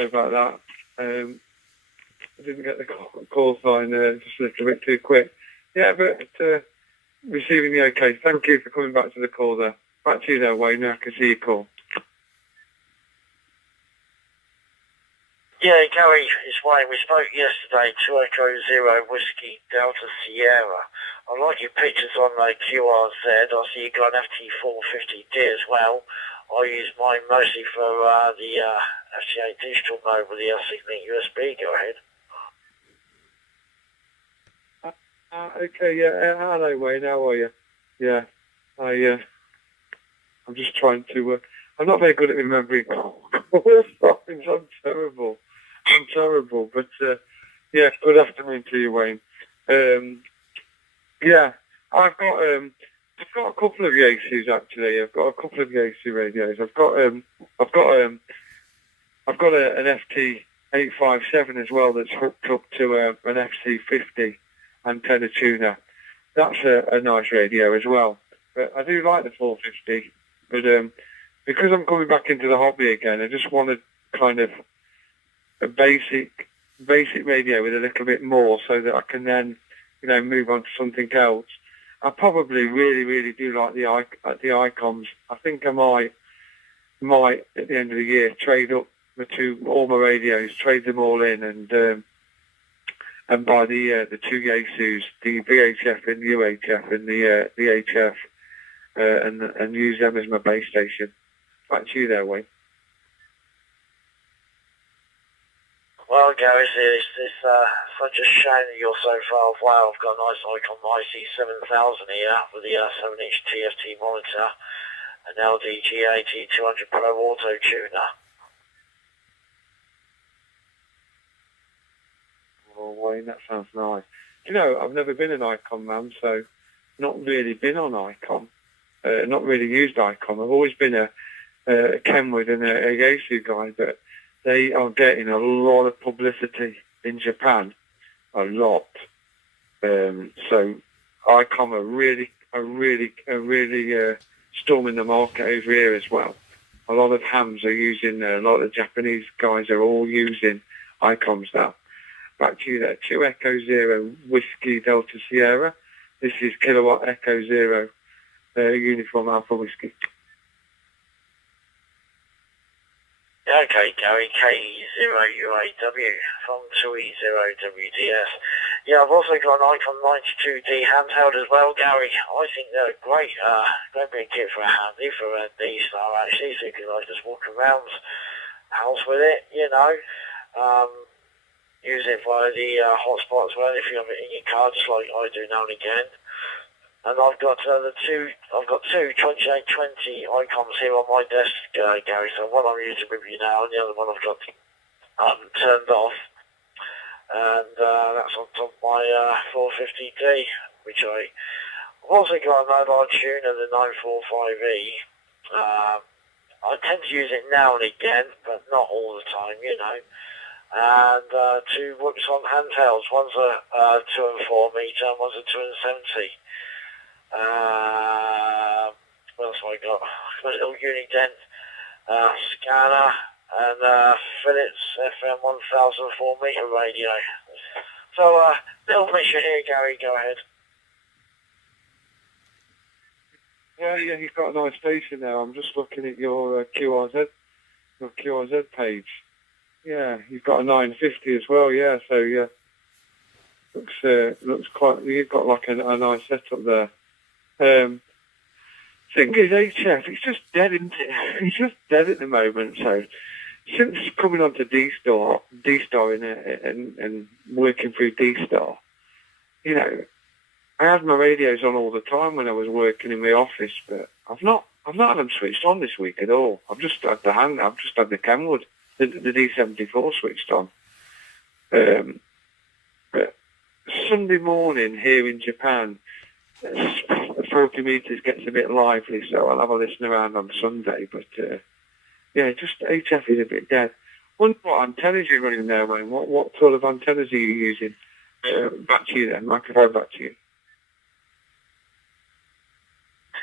Sorry about that. I didn't get the call sign just a little bit too quick. Yeah, but receiving the okay. Thank you for coming back to the call there. Back to you there, Wayne. I can see your call. Yeah, Gary, it's Wayne. We spoke yesterday, 2 Echo Zero Whiskey Delta Sierra. I like your pictures on the QRZ. I see you got an FT450D as well. I use mine mostly for the FT8 digital mode with the Link USB. Go ahead. Okay, yeah. Hello, Wayne. How are you? Yeah, I'm just trying to... I'm not very good at remembering call signs. I'm terrible. But, yeah, good afternoon to you, Wayne. Yeah, I've got a couple of Yaesus, actually. I've got a couple of Yaesu radios. I've got an FT857 as well that's hooked up to an FC50 antenna tuner. That's a nice radio as well. But I do like the 450. But because I'm coming back into the hobby again, I just wanted kind of a basic radio with a little bit more so that I can then, move on to something else. I probably really do like the Icoms. I think I might at the end of the year trade up all my radios, trade them all in, and buy the two Yaesus, the VHF and UHF and the HF, and use them as my base station. Back to you there, Wayne. Well, Gary, it's such a shame that you're so far away. I've got a nice Icom IC7000 here with the 7-inch TFT monitor, an LD G80 200 Pro auto tuner. Oh, Wayne, that sounds nice. I've never been an Icom man, so not really been on Icom. Not really used Icom. I've always been a Kenwood and a Yaesu guy, but they are getting a lot of publicity in Japan, a lot. So Icom are really storming the market over here as well. A lot of hams are using, a lot of Japanese guys are all using Icoms now. Back to you there. 2 Echo Zero Whiskey Delta Sierra. This is Kilowatt Echo Zero Uniform Alpha Whiskey. Okay, Gary, K0UAW from 2E0WDS. Yeah, I've also got an Icom 92D handheld as well, Gary. I think they're great big kit for a handy, for a D-Star actually, so you can just walk around the house with it, use it via the hotspot as well if you have it in your car, just like I do now and again. And I've got two 2820 Icoms here on my desk, Gary. So one I'm using with you now, and the other one I've got turned off. And that's on top of my 450D, which I've also got an mobile tuner, the 945E. I tend to use it now and again, but not all the time, And two Wixon handhelds. One's a 2 and 4 meter, and one's a 2 and 70. What else have I got? I've got a little Unident scanner and Philips FM 1000 4-meter radio. So, little mixture here, Gary. Go ahead. Yeah, you've got a nice station there. I'm just looking at your QRZ page. Yeah, you've got a 950 as well. Yeah, so yeah, looks quite. You've got like a nice setup there. Thing is, HF, it's just dead, isn't it? It's just dead at the moment. So since coming on to D-Star and working through D-Star, I had my radios on all the time when I was working in my office, but I've not had them switched on this week at all. I've just had the Kenwood, the D74 switched on. But Sunday morning here in Japan, Meters gets a bit lively, so I'll have a listen around on Sunday. But just HF is a bit dead. Wonder what antennas you're running there, Wayne. What sort of antennas are you using? Back to you then. Microphone back to you.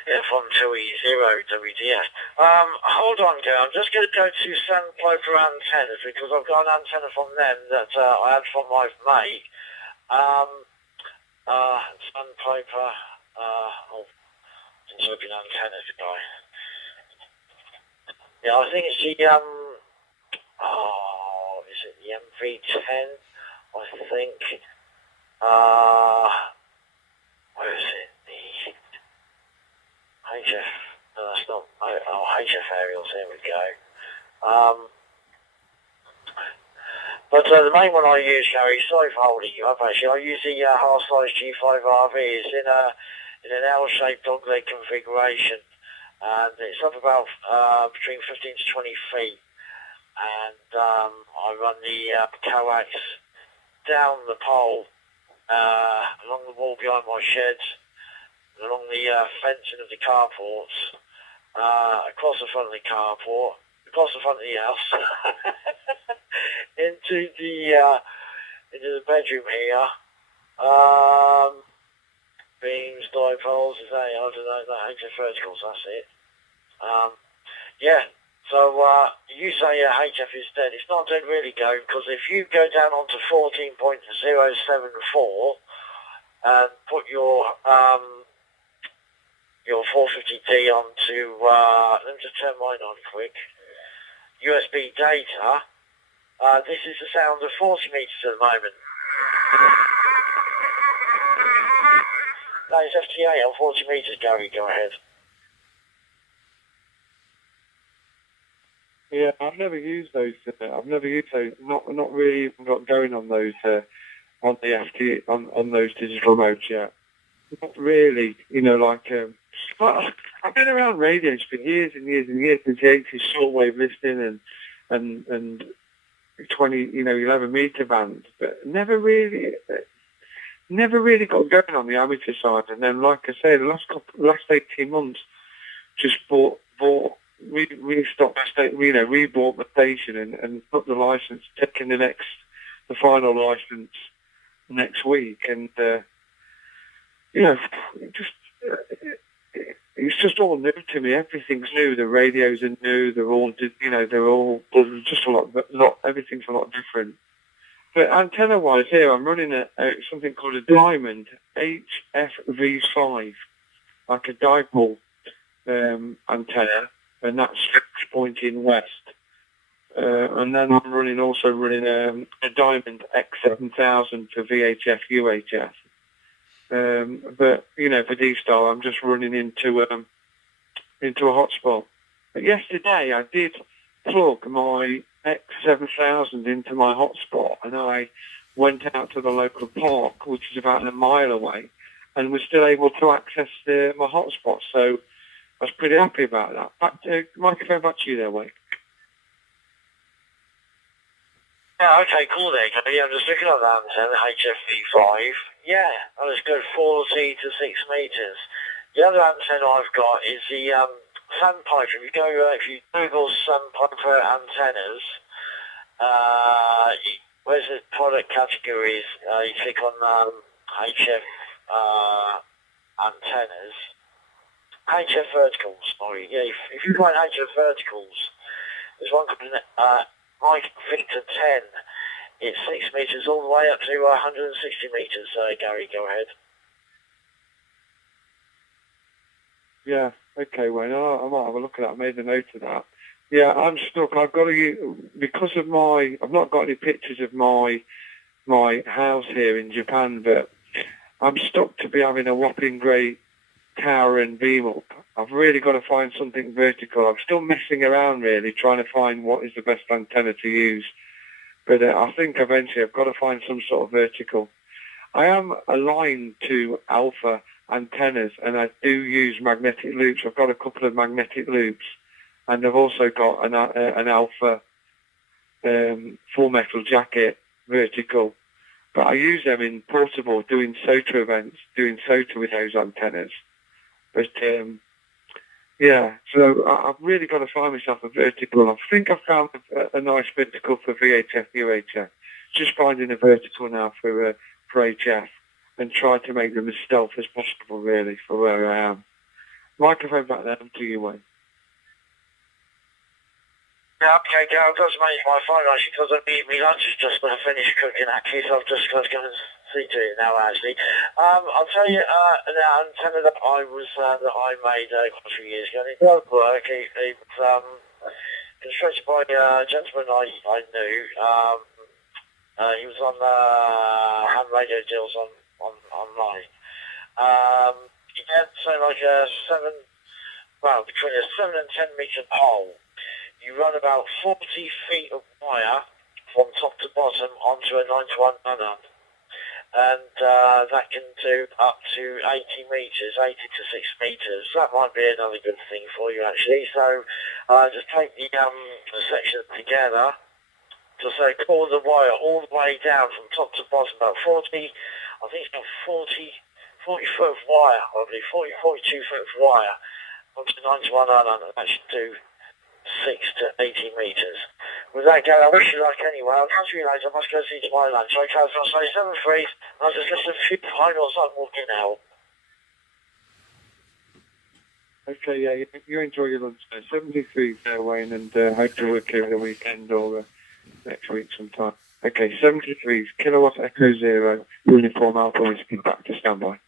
F120 WDS. Hold on, Gary. I'm just going to go to Sandpiper antennas because I've got an antenna from them that I had from my mate. Sandpiper. Open antennas guy. Yeah, I think it's the is it the MV10? I think. Where is it? The HF. No, that's not. HF aerials. There we go. But the main one I use, Gary, sorry for holding you up actually, I use the half-size G5RV. It's in an L-shaped dogleg configuration, and it's up about between 15 to 20 feet, and I run the coax down the pole, along the wall behind my sheds, along the fencing of the carports, across the front of the carport, across the front of the house, into the bedroom here. Beams, dipoles, is that, I don't know, that HF verticals, that's it. Yeah, so you say HF is dead. It's not dead really, Gary, because if you go down onto 14.074 and put your 450D onto, let me just turn mine on quick, USB data, this is the sound of 40 meters at the moment. That is FTA on 40 meters, Gary, go ahead. Yeah, I've never used those. Not really even got going on those on the FT on those digital modes yet. Not really, I've been around radios for years and years and years since the 80s shortwave listening and 11 meter bands, but never really got going on the amateur side. And then, like I say, the last 18 months, just rebought the station and put the license, taking the final license next week, and it's just all new to me. Everything's new. The radios are new. They're all just a lot. Everything's a lot different. But antenna-wise, here I'm running something called a Diamond HFV5, like a dipole antenna, and that's pointing west. And then I'm also running a Diamond X7000 for VHF UHF. But for D-Star, I'm just running into a hotspot. But yesterday, I did plug my X7000 into my hotspot, and I went out to the local park, which is about a mile away, and was still able to access my hotspot. So I was pretty happy about that. Microphone back to you there, Wade. Yeah, okay, cool there. Yeah, I'm just looking at that antenna, HFV5. Yeah, that was good, 40 to 6 meters. The other antenna I've got is the Sandpiper. If you Google Sandpiper antennas, where's the product categories? You click on HF antennas. HF verticals, sorry. Yeah, if you find HF verticals, there's one called Mike Victor 10. It's 6 meters all the way up to 160 meters. Gary, go ahead. Yeah, okay, Wayne. I might have a look at that. I made a note of that. Yeah, I'm stuck. I've got to, because of I've not got any pictures of my house here in Japan, but I'm stuck to be having a whopping great tower and beam up. I've really got to find something vertical. I'm still messing around, really, trying to find what is the best antenna to use. But I think eventually I've got to find some sort of vertical. I am aligned to alpha antennas, and I do use magnetic loops. I've got a couple of magnetic loops, and I've also got an alpha full metal jacket vertical. But I use them in portable, doing SOTA events, doing SOTA with those antennas. But yeah, so I've really got to find myself a vertical. I think I found a nice vertical for VHF, UHF. Just finding a vertical now for HF, and try to make them as stealth as possible, really, for where I am. Microphone back there to you, Wayne. Yeah, okay, Gary, I've got to manage my phone actually because my lunch is just finished cooking actually, so I've just got to go and see to it now actually. I'll tell you now, antenna that I made quite a few years ago, and it does work. It was constructed by a gentleman I knew. He was on ham radio deals online. He had so like between a 7 and 10 metre pole. You run about 40 feet of wire from top to bottom onto a 91 nano. And that can do up to 80 metres, 80 to 6 metres. That might be another good thing for you actually. So just take the section together. Just pull the wire all the way down from top to bottom, about 40, I think it's about 40 foot of wire, probably 42 foot of wire onto 91 nano. That should do 6 to 80 metres. With that, Gary, I wish you luck anyway. I'll catch you later. I must go see to my lunch. Okay, so I'll say 7-3, and I'll just listen to a few finals. I'm walking out. Okay, yeah, you enjoy your lunch there. 73 there, Wayne, and hope to work over the weekend or next week sometime. Okay, 73, Kilowatt Echo 0, Uniform Alpha Whiskey, back to standby.